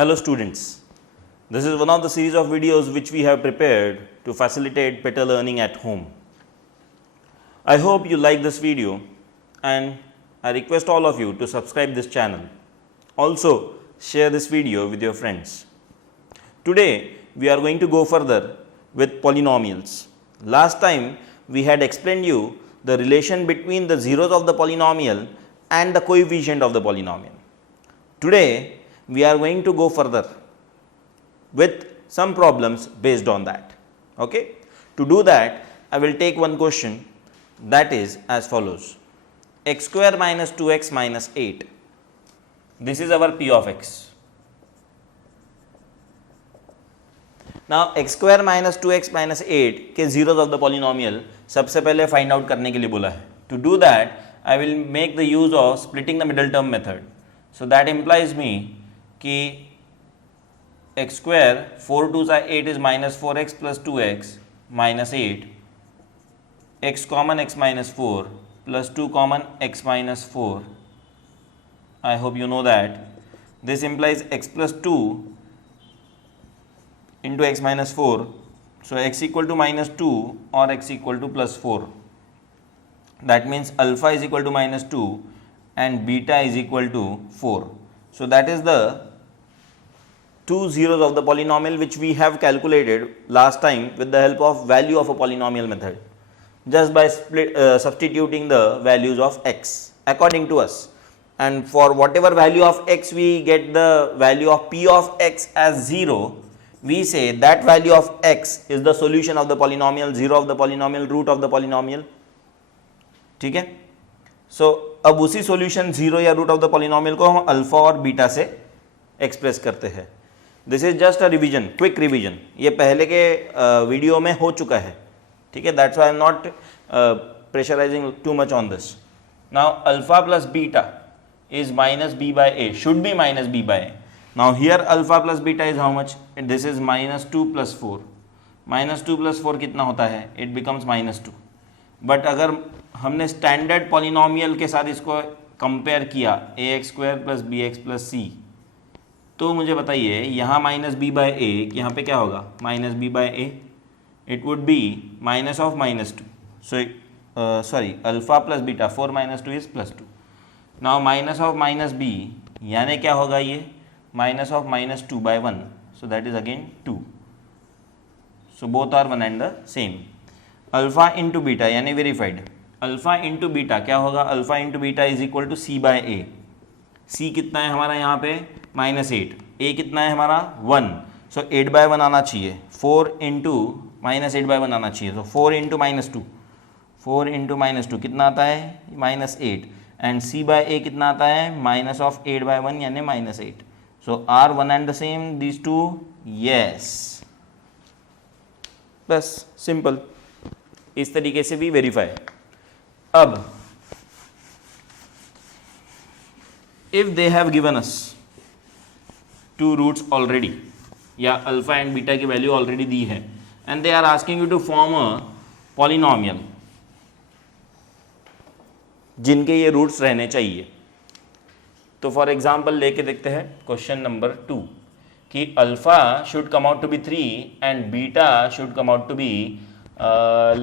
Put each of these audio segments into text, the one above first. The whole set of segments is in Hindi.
Hello students, this is one of the series of videos which we have prepared to facilitate better learning at home. I hope you like this video and I request all of you to subscribe this channel. Also share this video with your friends. Today we are going to go further with polynomials. Last time we had explained you the relation between the zeros of the polynomial and the coefficient of the polynomial. Today we are going to go further with some problems based on that. Okay? To do that, I will take one question that is as follows: x square minus 2x minus 8. This is our p of x. Now x square minus 2x minus 8 के zeros of the polynomial सबसे पहले find out करने के लिए बोला है. To do that, I will make the use of splitting the middle term method. So that implies me कि x square 4 2 8 is minus 4x plus 2x minus 8, x common x minus 4 plus 2 common x minus 4. I hope you know that. This implies x plus 2 into x minus 4. So x equal to minus 2 or x equal to plus 4. That means alpha is equal to minus 2 and beta is equal to 4. So that is the two zeros of the polynomial which we have calculated last time with the help of value of a polynomial method, just by substituting the values of x according to us. And for whatever value of x we get the value of p of x as 0, we say that value of x is the solution of the polynomial, 0 of the polynomial, root of the polynomial. ठीक है? So अब उसी solution 0 या root of the polynomial को हम अल्फा और बीटा से एक्सप्रेस करते हैं. This is just a revision, quick revision. ये पहले के वीडियो में हो चुका है. ठीक है? That's why I am not pressurising too much on this. Now alpha plus beta is minus b by a, should be minus b by a. Now here alpha plus beta is how much? This is minus 2 plus 4. Minus 2 plus 4 कितना होता है? It becomes minus 2. बट अगर हमने स्टैंडर्ड पॉलिनोमियल के साथ इसको कंपेयर किया ax square plus B X plus C, तो मुझे बताइए यहाँ माइनस बी बाई ए, यहाँ पे क्या होगा? Minus B by A. It would be minus of minus 2. So sorry, alpha plus beta 4 minus 2 is plus 2. Now minus of minus B यानी क्या होगा? ये minus of minus 2 by 1. So that is again 2. So both are one and the same. Alpha into beta यानी वेरीफाइड. अल्फा इंटू बीटा क्या होगा? Alpha into beta is equal to C by ए. सी कितना है हमारा यहाँ पे? माइनस 8. ए कितना है हमारा? 1. सो 8 बाय 1 आना चाहिए. 4 इंटू माइनस 8 बाय 1 आना चाहिए. तो 4 इंटू माइनस 2, 4 इंटू माइनस 2 कितना आता है? Minus 8. And C by A कितना आता है? माइनस ऑफ 8 बाय 1 यानी minus 8. So are one and the same these two? Yes. बस सिंपल. इस तरीके से भी वेरीफाई. अब if they have given us two roots already, या अल्फा एंड बीटा की वैल्यू ऑलरेडी दी है, and they are asking you to form a polynomial जिनके ये रूट्स रहने चाहिए, तो फॉर एग्जाम्पल लेके देखते हैं क्वेश्चन नंबर 2 कि alpha should come out to be 3 and beta should come out to be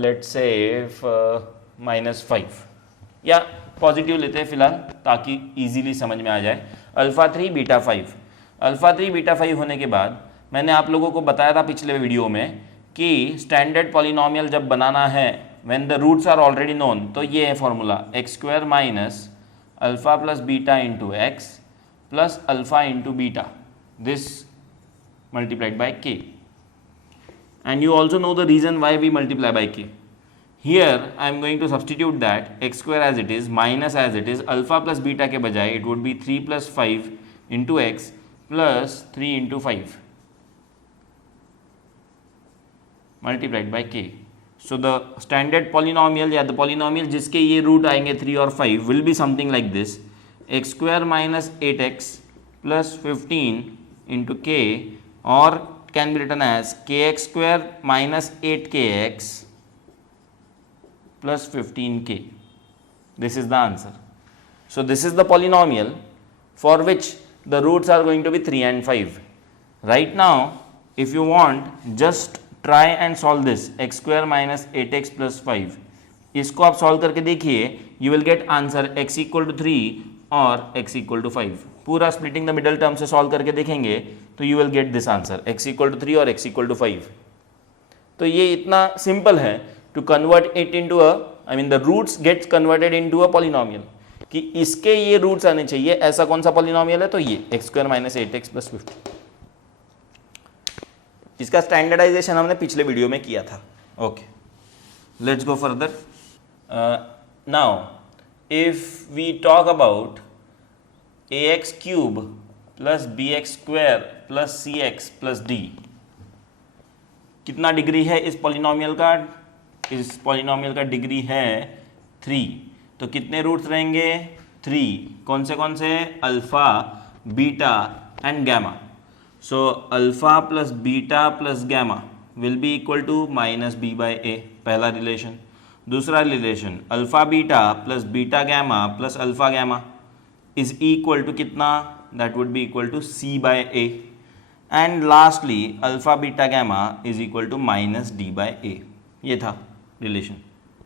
let's say -5, या पॉजिटिव लेते हैं फिलहाल ताकि इजीली समझ में आ जाए. Alpha 3 beta 5. अल्फा 3 बीटा 5 होने के बाद मैंने आप लोगों को बताया था पिछले वीडियो में कि स्टैंडर्ड पॉलिनोमियल जब बनाना है when the roots are already known, तो ये है formula X square minus alpha plus beta into X plus alpha into beta, this multiplied by k. And you also know the reason why we multiply by k. Here I am going to substitute that x square as it is minus as it is alpha plus beta के बजाय it would be 3 plus 5 into x plus 3 into 5 multiplied by k. So the standard polynomial या the polynomial जिसके ये रूट आएंगे 3 और 5 will be something like this: x square minus 8x plus 15 into k, or can be written as kx square minus 8kx plus 15k. This is the answer. So this is the polynomial for which the roots are going to be 3 and 5. Right now, if you want, just try and solve this x square minus 8x plus 5. इसको आप सॉल्व करके देखिए, you will get answer x equal to 3 और x equal to 5. पूरा splitting the middle term से सॉल्व करके देखेंगे तो you will get this answer x equal to 3 और x equal to 5. तो ये इतना सिंपल है to convert it into a, I mean the roots gets converted into a polynomial, कि इसके ये रूट्स आने चाहिए. ऐसा कौन सा पॉलिनोमियल है? तो ये x square minus 8x plus 50. इसका स्टैंडर्डाइजेशन हमने पिछले वीडियो में किया था. Okay, let's go further. Now if we talk about ax cube plus bx square plus cx plus d, कितना डिग्री है इस पॉलिनोमियल का? इस पॉलिनोमियल का डिग्री है 3. तो कितने रूट्स रहेंगे? 3. कौन से? Alpha, beta and gamma. So alpha plus beta plus gamma will be equal to minus B by A, पहला रिलेशन. दूसरा relation alpha beta plus beta gamma plus alpha gamma is equal to कितना? That would be equal to C by A. And lastly alpha beta gamma is equal to minus D by A. ये था रिलेशन.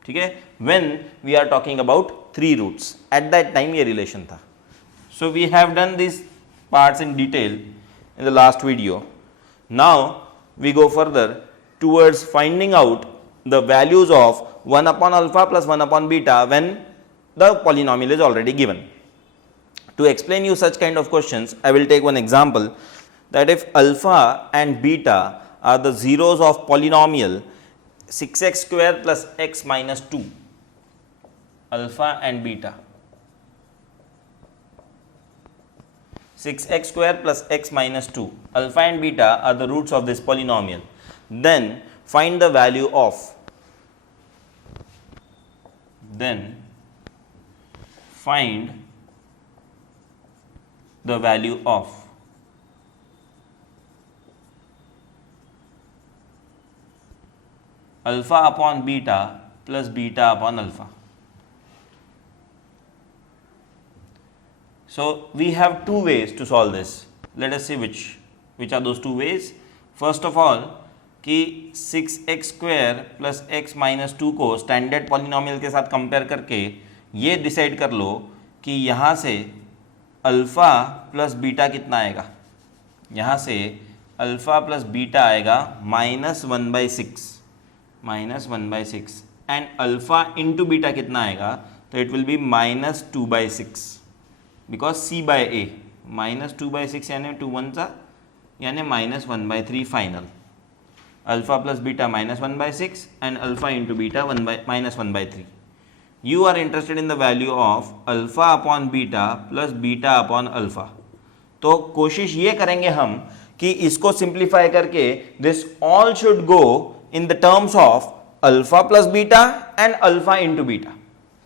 ठीक है, when we are talking about 3 roots, eight that time ये रिलेशन था. So we have done this parts in detail in the last video. Now we go further towards finding out the values of 1 upon alpha plus 1 upon beta when the polynomial is already given. To explain you such kind of questions, I will take one example, that if alpha and beta are the zeros of polynomial 6x square plus x minus 2, alpha and beta 6x square plus x minus 2, alpha and beta are the roots of this polynomial, then find the value of, alpha upon beta plus beta upon alpha. So we have 2 ways to solve this. Let us see which are those 2 ways. First of all, कि 6x square plus x minus 2 को स्टैंडर्ड पॉलिनोमियल के साथ कंपेयर करके ये डिसाइड कर लो कि यहाँ से अल्फ़ा प्लस बीटा कितना आएगा. यहाँ से अल्फ़ा प्लस बीटा आएगा -1/6 एंड अल्फ़ा इंटू बीटा कितना आएगा? तो it will be -2/6 because c by a, -2/6 यानी 2 1 यानी -1/3 final. Alpha plus beta -1/6 and alpha into beta -1/3. You are interested in the value of alpha upon beta plus beta upon alpha. तो कोशिश ये करेंगे हम कि इसको सिंप्लीफाई करके this all should go in the terms of alpha plus beta and alpha into beta.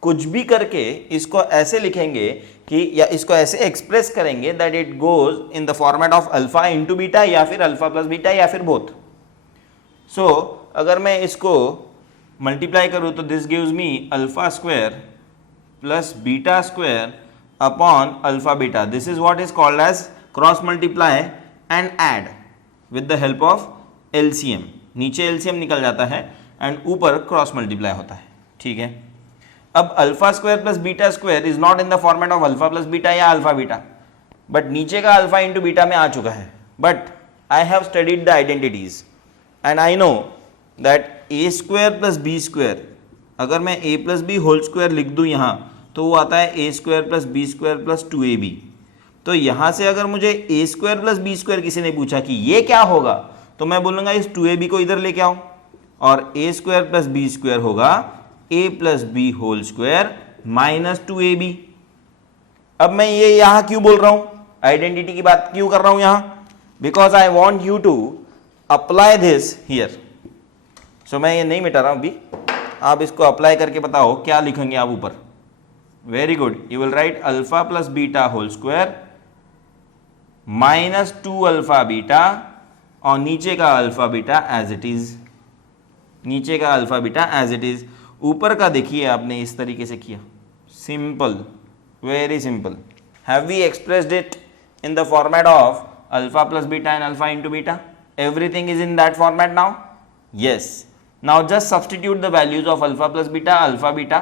कुछ भी करके इसको ऐसे लिखेंगे कि, या इसको ऐसे एक्सप्रेस करेंगे that it goes in the format of alpha into beta या फिर अल्फा प्लस बीटा या फिर बोथ. सो अगर मैं इसको मल्टीप्लाई करूँ तो this gives me alpha square plus beta square upon alpha beta. This is what is called as cross multiply and add with the help of LCM. नीचे एलसीएम निकल जाता है एंड ऊपर क्रॉस मल्टीप्लाई होता है. ठीक है, अब alpha square plus beta square is not in the format of alpha plus beta या अल्फा बीटा, बट नीचे का अल्फा इंटू बीटा में आ चुका है. But I have studied the identities and I know that a square plus B square, अगर मैं a plus B whole square लिख दूँ यहाँ तो वो आता है a square plus B square plus 2ab. तो यहाँ से अगर मुझे ए स्क्वायर प्लस बी स्क्वायर किसी ने पूछा कि ये क्या होगा, तो मैं बोलूँगा इस 2ab को इधर लेके आओ और A square plus B square होगा a plus B whole square minus 2ab. अब मैं ये यहां क्यों बोल रहा हूं, आइडेंटिटी की बात क्यों कर रहा हूं यहां? Because I want you to apply this here. So मैं ये नहीं मिटा रहा हूं अभी, आप इसको अप्लाई करके बताओ क्या लिखेंगे आप ऊपर. Very good, you will write alpha plus beta whole square -2 alpha beta और नीचे का alpha beta as it is. नीचे का alpha beta as it is. ऊपर का देखिए आपने इस तरीके से किया. Simple, very simple. Have we expressed it in the format of alpha plus beta and alpha into beta. Everything is in that format now? Yes. Now just substitute the values of alpha plus beta, alpha beta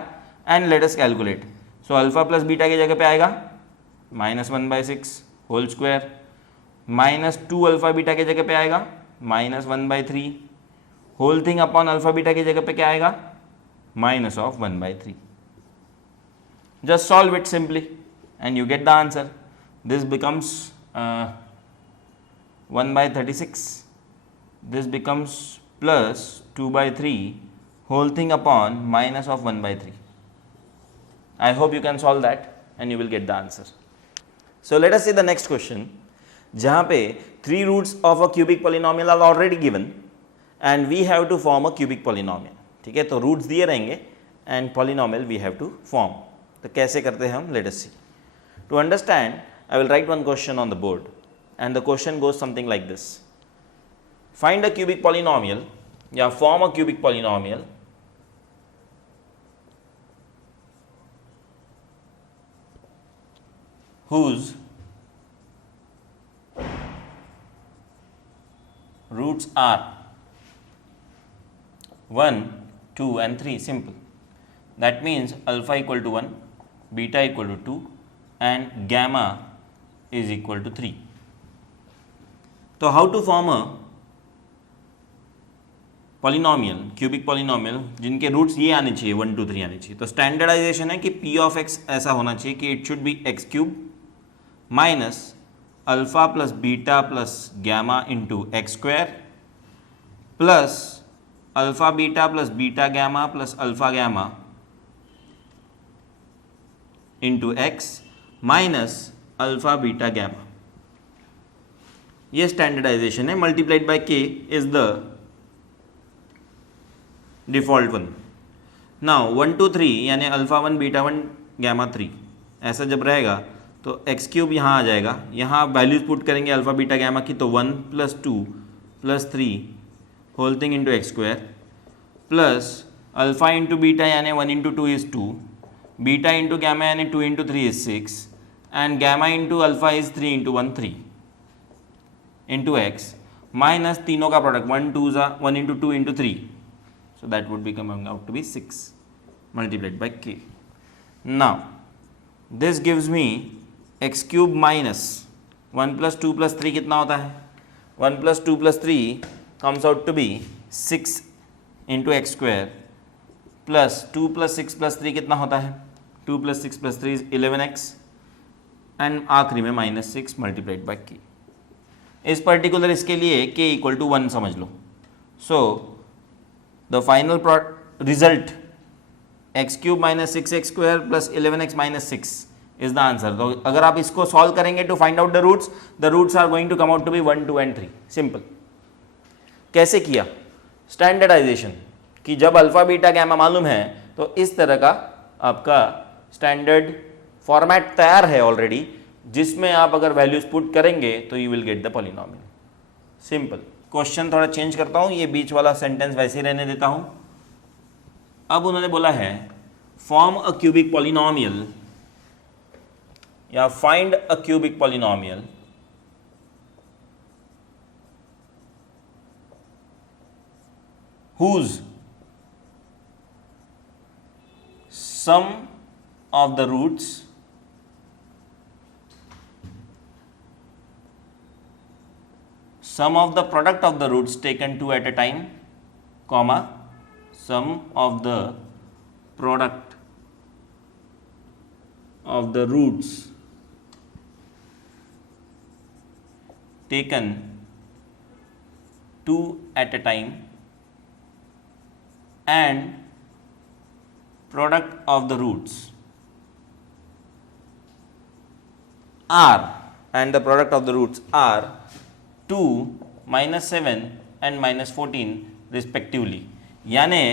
and let us calculate. So alpha plus beta की जगह पे आएगा -1/6 होल स्क्वायर, -2 अल्फा बीटा की जगह पे आएगा -1/3 whole thing upon alpha beta की जगह पे क्या आएगा -1/3. Just solve it simply and you get the answer. This becomes 1/36. This becomes plus 2/3 whole thing upon -1/3. I hope you can solve that and you will get the answer. So let us see the next question, जहाँ पे 3 roots of a cubic polynomial are already given and we have to form a cubic polynomial. ठीक है, तो रूट्स दिए रहेंगे and polynomial we have to form. तो कैसे करते हैं हम, let us see. To understand, I will write one question on the board and the question goes something like this. Find a cubic polynomial या form a cubic polynomial whose roots are 1, 2 and 3. Simple. That means alpha equal to 1, beta equal to 2 and gamma is equal to 3. So how to form a polynomial, cubic polynomial जिनके रूट्स ये आने चाहिए 1, 2, 3 आने चाहिए. तो स्टैंडर्डाइजेशन है कि p of x ऐसा होना चाहिए कि it should be x cube minus alpha plus beta plus gamma into X square plus alpha beta plus beta gamma plus alpha gamma into X minus alpha beta gamma. ये स्टैंडर्डाइजेशन है. Multiplied by K is the default one. Now 1, 2, 3 यानी अल्फा 1 बीटा 1 गैमा 3 ऐसा जब रहेगा तो एक्स क्यूब यहाँ आ जाएगा. यहाँ वैल्यूज पुट करेंगे अल्फा बीटा गैमा की, तो 1 + 2 + 3 whole thing into X square plus alpha into beta यानी 1 into 2 is 2, beta into gamma यानी 2 into 3 is 6 and gamma into alpha is 3 into 1 3 into X minus तीनों का product 1 2 1 into 2 into 3. So that would be coming out to be 6 multiplied by k. Now this gives me x cube minus 1 + 2 + 3 कितना होता है 1 + 2 + 3 comes out to be 6 into x square plus 2 + 6 + 3 कितना होता है 2 + 6 + 3 is 11x and आखिरी में -6 multiplied by k. इस पर्टिकुलर इसके लिए k = 1 समझ लो. So the final result x cube minus 6x square plus 11x minus 6 is the answer. तो अगर आप इसको सॉल्व करेंगे to find out the roots are going to come out to be 1, 2 and 3. Simple. कैसे किया? स्टैंडर्डाइजेशन कि जब अल्फा बीटा गैमा मालूम है तो इस तरह का आपका स्टैंडर्ड फॉर्मेट तैयार है ऑलरेडी, जिसमें आप अगर वैल्यूज पुट करेंगे तो you will get the polynomial. Simple. Question थोड़ा चेंज करता हूं, ये बीच वाला सेंटेंस वैसे ही रहने देता हूं. अब उन्होंने बोला है फॉर्म अ क्यूबिक पॉलिनोमियल या find a cubic polynomial whose sum of the roots sum of the product of the roots taken 2 at a time, comma sum of the product of the roots taken 2 at a time and product of the roots are and the product of the roots are 2, -7 and -14 respectively. यानी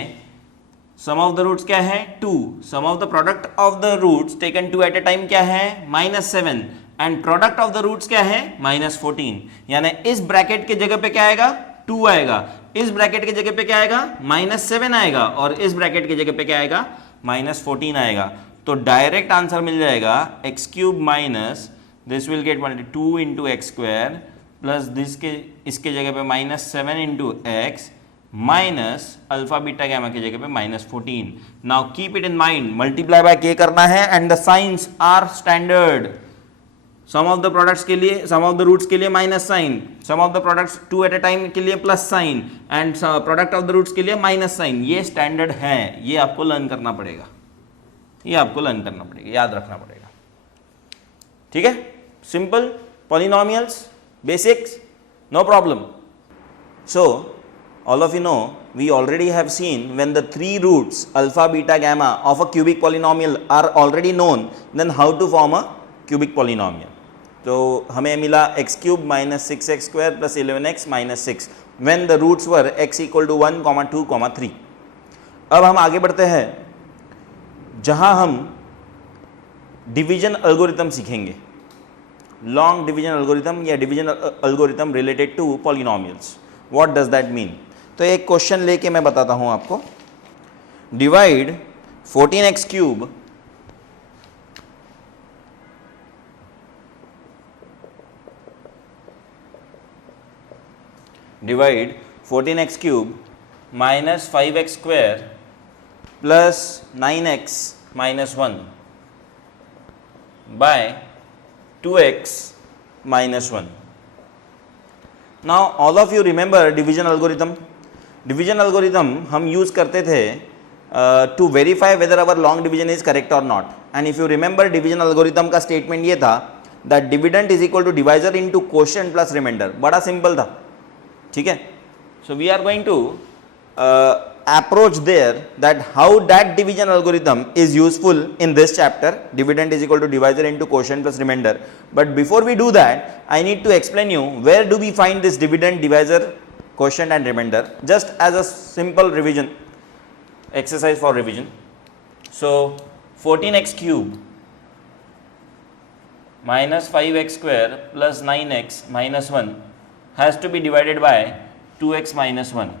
सम ऑफ द रूट्स क्या है 2, sum of the product of the roots taken 2 at a time क्या है -7 and product of the roots क्या है -14. यानी इस ब्रैकेट के जगह पे क्या आएगा 2 आएगा, इस ब्रैकेट के जगह पे क्या आएगा -7 आएगा और इस ब्रैकेट के जगह पे क्या आएगा -14 आएगा. तो डायरेक्ट आंसर मिल जाएगा x³ minus this will get 2 into x² plus this के इसके जगह पे -7 into X minus alpha beta gamma की जगह पे -14. Now keep it in mind, multiply by K करना है and the signs are standard. Sum of the products के लिए, सम ऑफ द रूट्स के लिए minus sign, sum of the products 2 at a time के लिए plus sign and product of the roots के लिए माइनस साइन. ये स्टैंडर्ड है, ये आपको लर्न करना पड़ेगा, ये आपको लर्न करना पड़ेगा, याद रखना पड़ेगा. ठीक है, simple polynomials basics, no problem. So all of you know, we already have seen when the three roots alpha beta gamma of a cubic polynomial are already known, then how to form a cubic polynomial. तो हमें मिला x cube minus 6x square plus 11x minus 6 when the roots were x equal to 1, 2, 3. अब हम आगे बढ़ते हैं जहां हम डिवीजन एल्गोरिथम सीखेंगे, लॉन्ग डिवीजन एल्गोरिथम या division algorithm related to polynomials. What does that mean? तो एक क्वेश्चन लेके मैं बताता हूं आपको. Divide 14x cube minus 5x square plus 9x minus 1 by 2x minus 1. Now all of you remember division algorithm. Division algorithm हम use करते थे to verify whether our long division is correct or not. And if you remember division algorithm का statement ये था that dividend is equal to divisor into quotient plus remainder. बड़ा simple था, ठीक है. So we are going to approach there that how that division algorithm is useful in this chapter. Dividend is equal to divisor into quotient plus remainder. But before we do that, I need to explain you where do we find this dividend, divisor, quotient and remainder, just as a simple revision exercise for revision. So 14x cube minus 5x square plus 9x minus 1 has to be divided by 2x minus 1.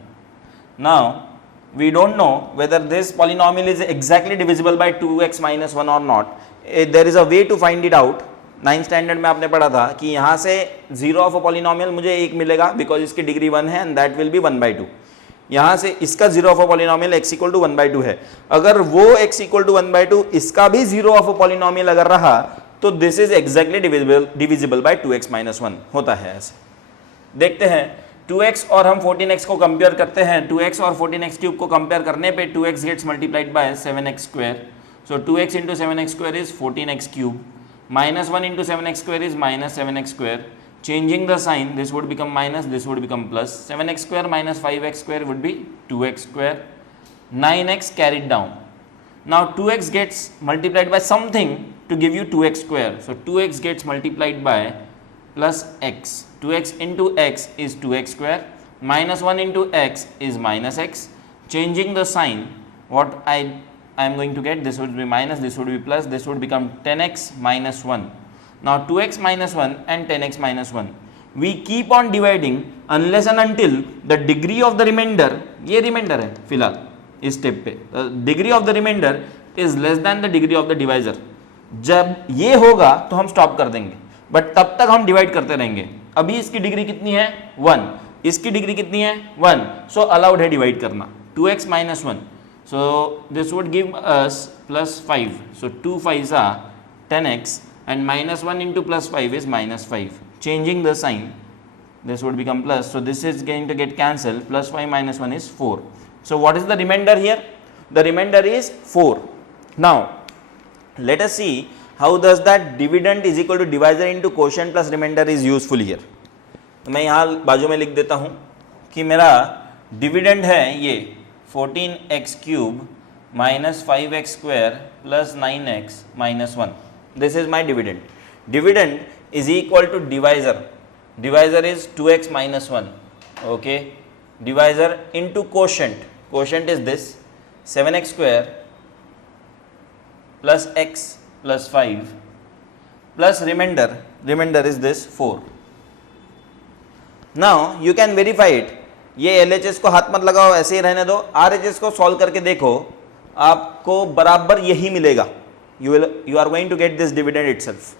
Now we don't know whether this polynomial is exactly divisible by 2x minus 1 or not. There is a way to find it out. 9th standard में आपने पढ़ा था कि यहाँ से जीरो ऑफ अ पॉलिनोमियल मुझे एक मिलेगा बिकॉज इसकी डिग्री 1 है एंड दैट विल बी 1/2. यहाँ से इसका zero of a polynomial x equal to 1/2 है. अगर वो x इक्वल टू 1/2 इसका भी जीरो ऑफ अ पॉलिनोमियल अगर रहा तो this is exactly divisible by 2x minus 1 होता है. ऐसे देखते हैं 2x और हम 14x को कंपेयर करते हैं. 2x और 14x क्यूब को कंपेयर करने पे 2x gets multiplied by 7x square. So 2x into 7x square is 14x cube. minus 1 into 7x square is minus 7x square. Changing the sign, this would become minus, this would become plus. 7x square minus 5x square would be 2x square. 9x carried down. Now 2x gets multiplied by something to give you 2x square. So 2x gets multiplied by plus x. 2x into x is 2x square. Minus 1 into x is minus x. Changing the sign, what I am going to get, this would be minus, this would be plus, this would become 10x minus 1. Now 2x minus 1 and 10x minus 1. We keep on dividing unless and until the degree of the remainder, ये remainder है फिलहाल इस स्टेप पे, degree of the remainder is less than the degree of the divisor. जब ये होगा तो हम स्टॉप कर देंगे, बट तब तक हम डिवाइड करते रहेंगे. अभी इसकी डिग्री कितनी है 1, इसकी डिग्री कितनी है 1, सो अलाउड है डिवाइड करना. 2x minus 1. So this would give us plus 5. So 2 5s are 10x and minus 1 into plus 5 is minus 5. Changing the sign, this would become plus. So this is going to get cancelled. Plus 5 minus 1 is 4. So what is the remainder here? The remainder is 4. Now let us see how does that dividend is equal to divisor into quotient plus remainder is useful here. तो मैं यहाँ बाजू में लिख देता हूँ कि मेरा डिविडेंड है ये 14x cube minus 5x square plus 9x minus 1. This is my dividend. Dividend is equal to divisor. Divisor is 2x minus 1. Okay. Divisor into quotient. Quotient is this 7x square plus x plus 5 plus remainder. Remainder is this 4. Now you can verify it. ये LHS को हाथ मत लगाओ, ऐसे ही रहने दो. RHS को सॉल्व करके देखो, आपको बराबर यही मिलेगा. You are going to get this dividend itself.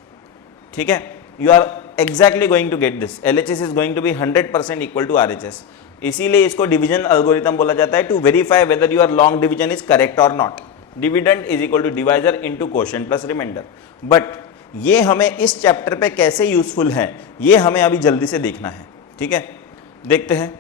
ठीक है, you are exactly going to get this, LHS is going to be 100% equal to RHS। इसीलिए इसको डिवीजन एल्गोरिथम बोला जाता है, to verify whether your long division is correct और not. Dividend is equal to divisor into quotient plus remainder. But ये हमें इस चैप्टर पे कैसे यूजफुल है ये हमें अभी जल्दी से देखना है, ठीक है, देखते हैं।